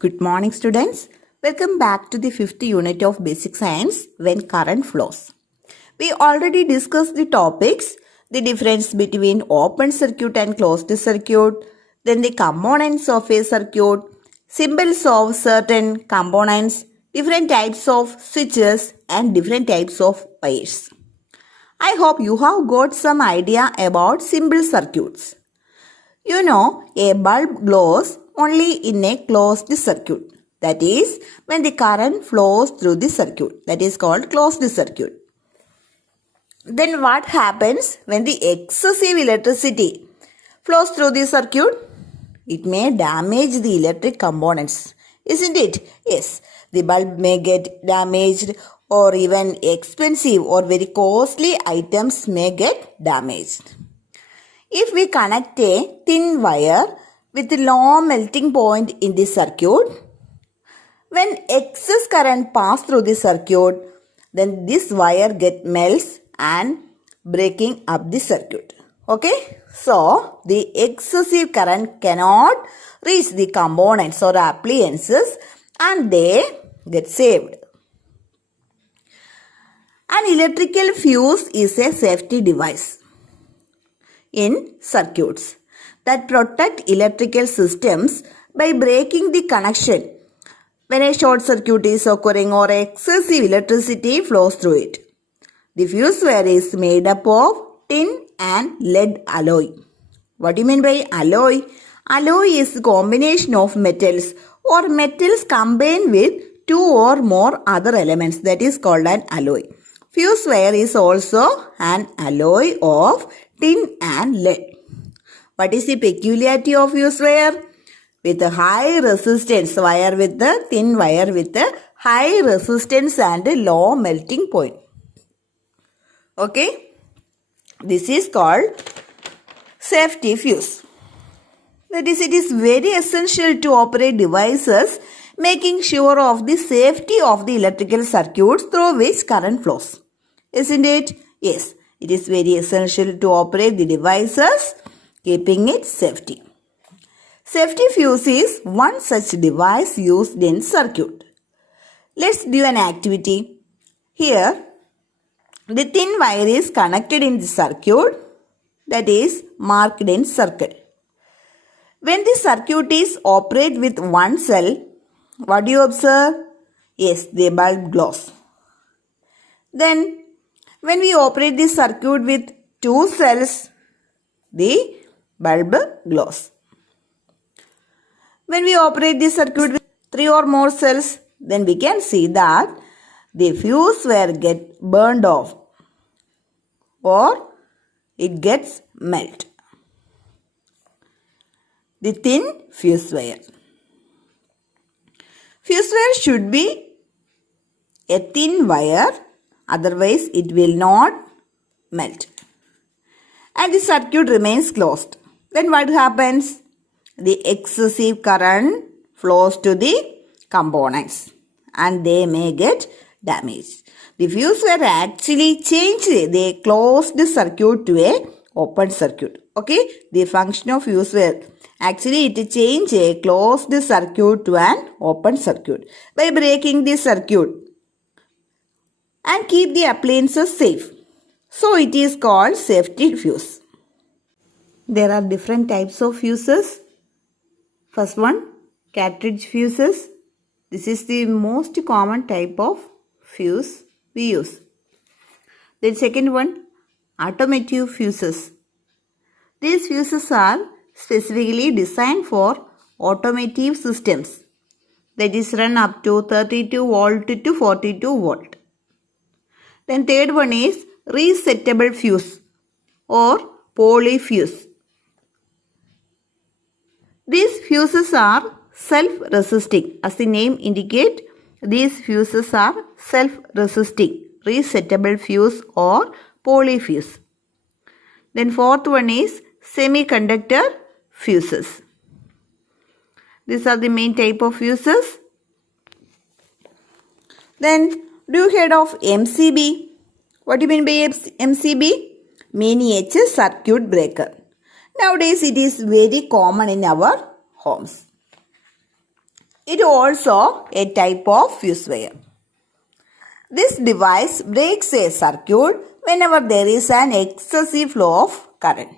Good morning, students. Welcome back to the fifth unit of Basic Science, When Current Flows. We already discussed the topics, the difference between open circuit and closed circuit, then the components of a circuit, symbols of certain components, different types of switches, and different types of wires. I hope you have got some idea about simple circuits. You know, a bulb glows only in a closed circuit. That is, when the current flows through the circuit. That is called closed circuit. Then what happens when the excessive electricity flows through the circuit? It may damage the electric components. Isn't it? Yes, the bulb may get damaged or even expensive or very costly items may get damaged. If we connect a thin wire with a low melting point in the circuit, when excess current passes through the circuit, then this wire melts and breaking up the circuit. Okay? So, the excessive current cannot reach the components or appliances and they get saved. An electrical fuse is a safety device in circuits that protect electrical systems by breaking the connection when a short circuit is occurring or excessive electricity flows through it. The fuse wire is made up of tin and lead alloy. What do you mean by alloy? Alloy is a combination of metals or metals combined with two or more other elements, that is called an alloy. Fuse wire is also an alloy of tin and lead. What is the peculiarity of fuse wire? With a high resistance, wire with the thin wire with a high resistance and a low melting point. Okay, this is called safety fuse. That is, it is very essential to operate devices making sure of the safety of the electrical circuits through which current flows. Isn't it? Yes, it is very essential to operate the devices keeping it safety. Safety fuse is one such device used in circuit. Let's do an activity. Here, the thin wire is connected in the circuit, that is marked in circle. When the circuit is operated with one cell, what do you observe? Yes, the bulb glows. Then, when we operate the circuit with two cells, the bulb glows. When we operate the circuit with three or more cells, then we can see that the fuse wire gets burned off or it gets melt. The thin fuse wire. Fuse wire should be a thin wire, otherwise it will not melt. And the circuit remains closed. Then what happens? The excessive current flows to the components and they may get damaged. The fuse wire actually changed the closed circuit to a open circuit. Okay, the function of fuse wire. Actually, it changed a closed circuit to an open circuit by breaking the circuit and keep the appliances safe. So, it is called safety fuse. There are different types of fuses. First one, cartridge fuses. This is the most common type of fuse we use. Then second one, automotive fuses. These fuses are specifically designed for automotive systems, that is run up to 32 volt to 42 volt. Then third one is resettable fuse or polyfuse. These fuses are self-resisting. As the name indicates, these fuses are self-resisting, resettable fuse or polyfuse. Then fourth one is semiconductor fuses. These are the main type of fuses. Then do you heard of MCB? What do you mean by MCB? Miniature circuit breaker. Nowadays it is very common in our homes. It is also a type of fuse wire. This device breaks a circuit whenever there is an excessive flow of current.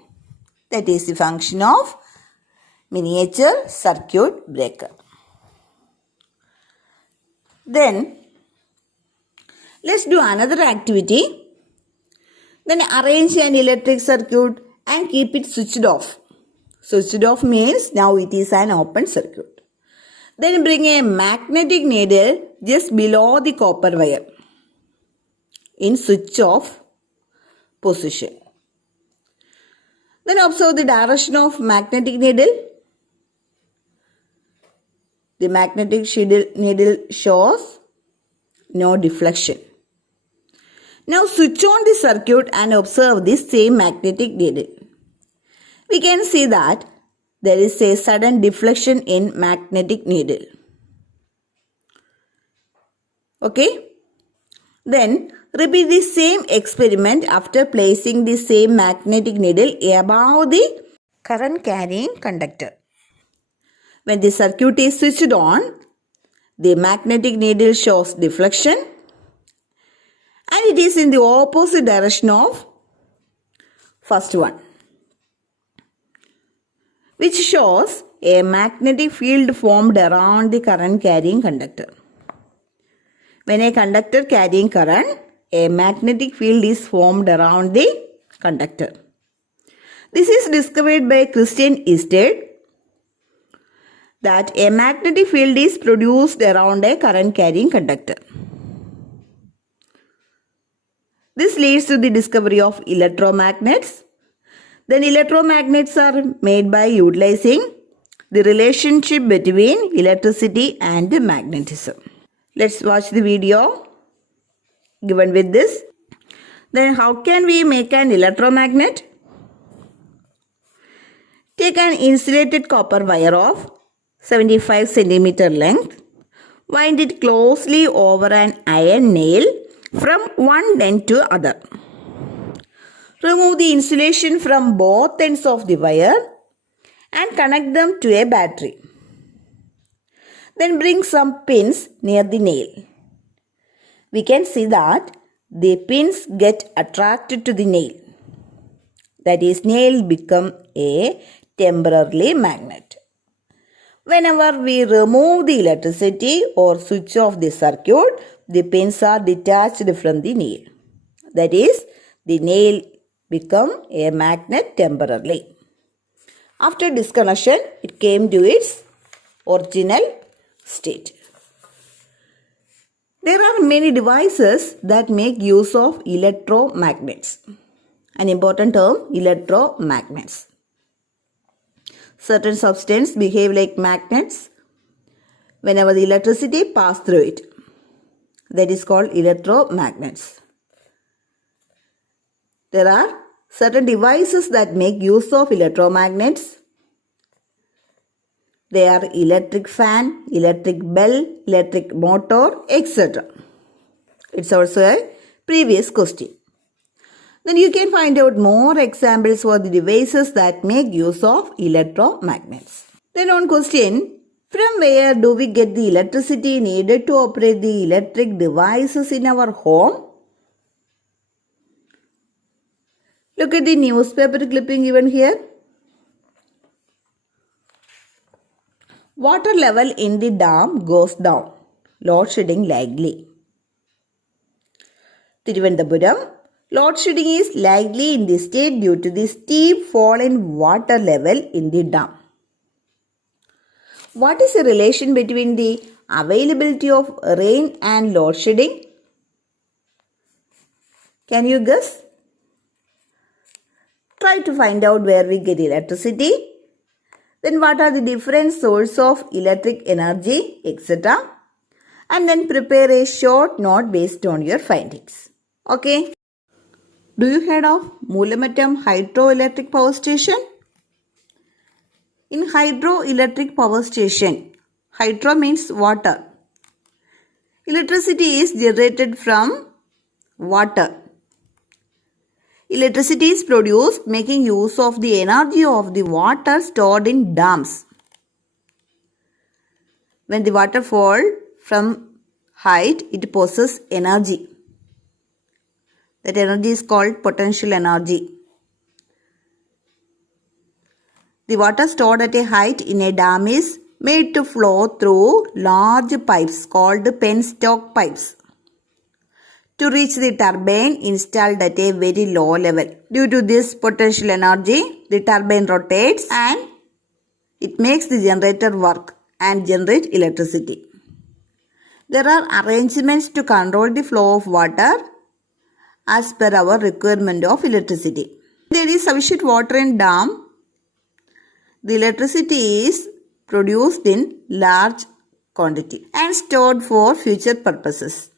That is the function of miniature circuit breaker. Then, let's do another activity. Then arrange an electric circuit and keep it switched off. Switched off means now it is an open circuit. Then bring a magnetic needle just below the copper wire in switch off position. Then observe the direction of magnetic needle. The magnetic needle shows no deflection. Now switch on the circuit and observe the same magnetic needle. We can see that there is a sudden deflection in magnetic needle. Okay? Then repeat the same experiment after placing the same magnetic needle above the current carrying conductor. When the circuit is switched on, the magnetic needle shows deflection and it is in the opposite direction of first one, which shows a magnetic field formed around the current carrying conductor. When a conductor carrying current, a magnetic field is formed around the conductor. This is discovered by Christian Ørsted, that a magnetic field is produced around a current carrying conductor. This leads to the discovery of electromagnets. Then electromagnets are made by utilizing the relationship between electricity and magnetism. Let's watch the video given with this. Then how can we make an electromagnet? Take an insulated copper wire of 75 cm length. Wind it closely over an iron nail from one end to other. Remove the insulation from both ends of the wire and connect them to a battery. Then bring some pins near the nail. We can see that the pins get attracted to the nail. That is, nail become a temporary magnet. Whenever we remove the electricity or switch off the circuit, the pins are detached from the nail. That is, the nail become a magnet temporarily. After disconnection, it came to its original state. There are many devices that make use of electromagnets. An important term, electromagnets. Certain substances behave like magnets whenever the electricity passes through it. That is called electromagnets. There are certain devices that make use of electromagnets. They are electric fan, electric bell, electric motor, etc. It's also a previous question. Then you can find out more examples for the devices that make use of electromagnets. Then on question, from where do we get the electricity needed to operate the electric devices in our home? Look at the newspaper clipping given here. Water level in the dam goes down. Load shedding likely. Thiruvananthapuram. Load shedding is likely in the state due to the steep fall in water level in the dam. What is the relation between the availability of rain and load shedding? Can you guess? Try to find out where we get electricity. Then what are the different sources of electric energy, etc. And then prepare a short note based on your findings. Okay. Do you heard of Moolammattam Hydroelectric Power Station? In hydroelectric power station, hydro means water. Electricity is generated from water. Electricity is produced making use of the energy of the water stored in dams. When the water falls from height, it possesses energy. That energy is called potential energy. The water stored at a height in a dam is made to flow through large pipes called penstock pipes to reach the turbine installed at a very low level. Due to this potential energy, the turbine rotates and it makes the generator work and generate electricity. There are arrangements to control the flow of water as per our requirement of electricity. There is sufficient water in dam. The electricity is produced in large quantity and stored for future purposes.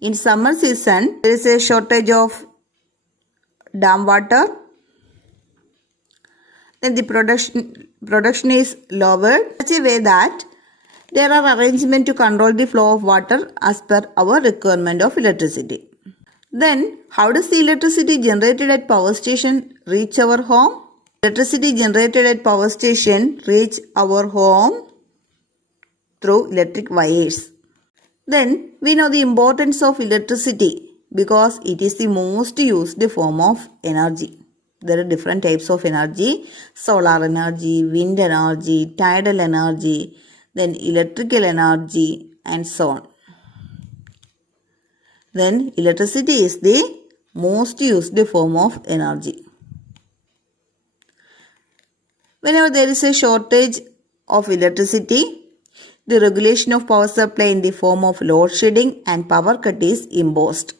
In summer season, there is a shortage of dam water. Then the production is lowered in such a way that there are arrangements to control the flow of water as per our requirement of electricity. Then, how does the electricity generated at power station reach our home? Electricity generated at power station reach our home through electric wires. Then, we know the importance of electricity because it is the most used form of energy. There are different types of energy: solar energy, wind energy, tidal energy, then electrical energy, and so on. Then electricity is the most used form of energy. Whenever there is a shortage of electricity, the regulation of power supply in the form of load shedding and power cut is imposed.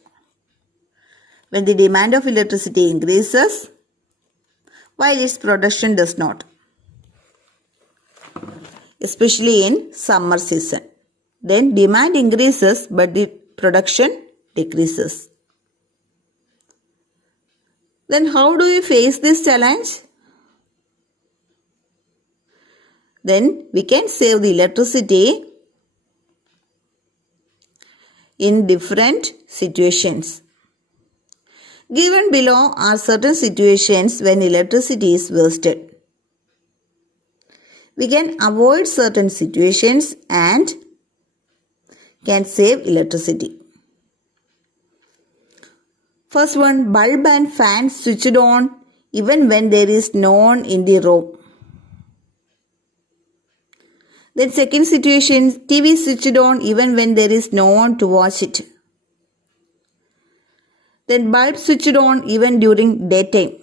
When the demand of electricity increases, while its production does not, especially in summer season. Then demand increases but the production decreases. Then how do we face this challenge? Then we can save the electricity in different situations. Given below are certain situations when electricity is wasted. We can avoid certain situations and can save electricity. First one, bulb and fan switched on even when there is no one in the room. Then second situation, TV switched on even when there is no one to watch it. Then bulb switched on even during daytime.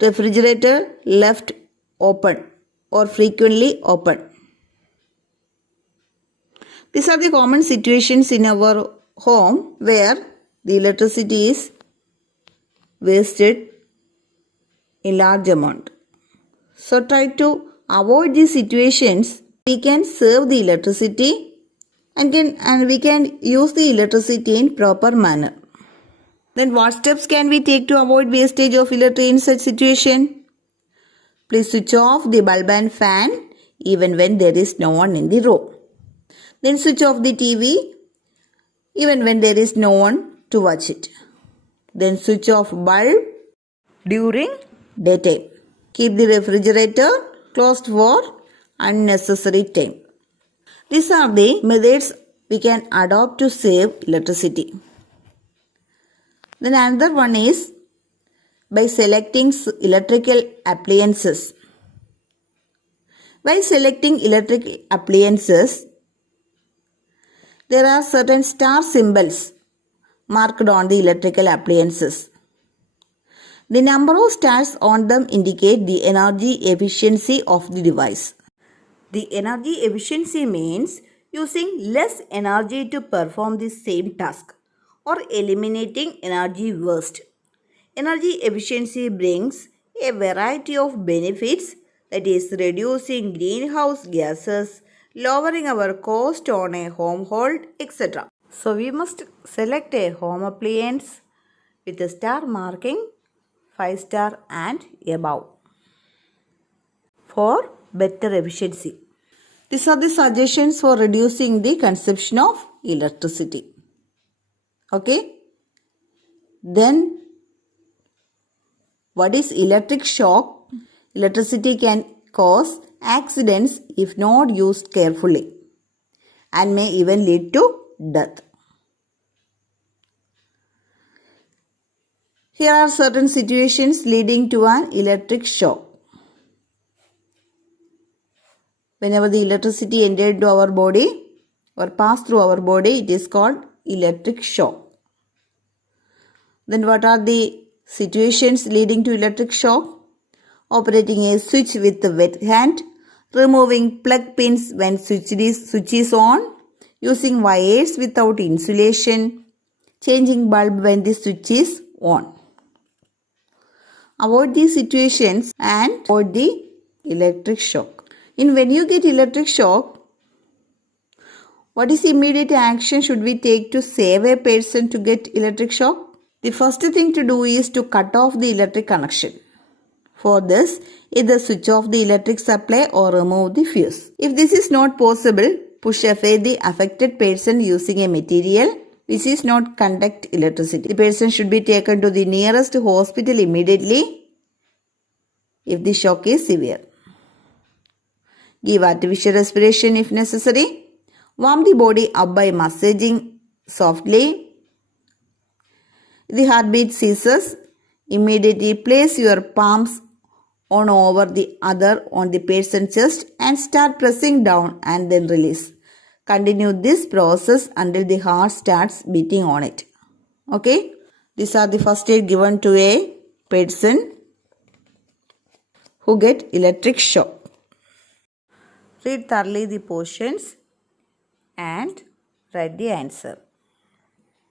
Refrigerator left open or frequently open. These are the common situations in our home where the electricity is wasted in large amount. So try to avoid these situations. We can save the electricity and we can use the electricity in proper manner. Then what steps can we take to avoid wastage of electricity in such situation? Please switch off the bulb and fan even when there is no one in the room. Then switch off the TV even when there is no one to watch it. Then switch off bulb during daytime. Keep the refrigerator closed for unnecessary time. These are the methods we can adopt to save electricity. Then another one is by selecting electrical appliances. While selecting electric appliances, there are certain star symbols marked on the electrical appliances. The number of stars on them indicate the energy efficiency of the device. The energy efficiency means using less energy to perform the same task or eliminating energy waste. Energy efficiency brings a variety of benefits, that is reducing greenhouse gases, lowering our cost on a home hold, etc. So we must select a home appliance with a star marking 5-star and above for better efficiency. These are the suggestions for reducing the consumption of electricity. Okay. Then what is electric shock? Electricity can cause accidents if not used carefully and may even lead to death. Here are certain situations leading to an electric shock. Whenever the electricity entered into our body or passed through our body, it is called electric shock. Then what are the situations leading to electric shock? Operating a switch with the wet hand, removing plug pins when switch is on, using wires without insulation, changing bulb when the switch is on. Avoid these situations and avoid the electric shock. When you get electric shock, what is the immediate action should we take to save a person to get electric shock? The first thing to do is to cut off the electric connection. For this, either switch off the electric supply or remove the fuse. If this is not possible, push away the affected person using a material which is not conduct electricity. The person should be taken to the nearest hospital immediately if the shock is severe. Give artificial respiration if necessary. Warm the body up by massaging softly. If the heartbeat ceases, immediately place your palms one over the other on the person's chest and start pressing down and then release. Continue this process until the heart starts beating on it. Okay? These are the first aid given to a person who get electric shock. Read thoroughly the portions and write the answer.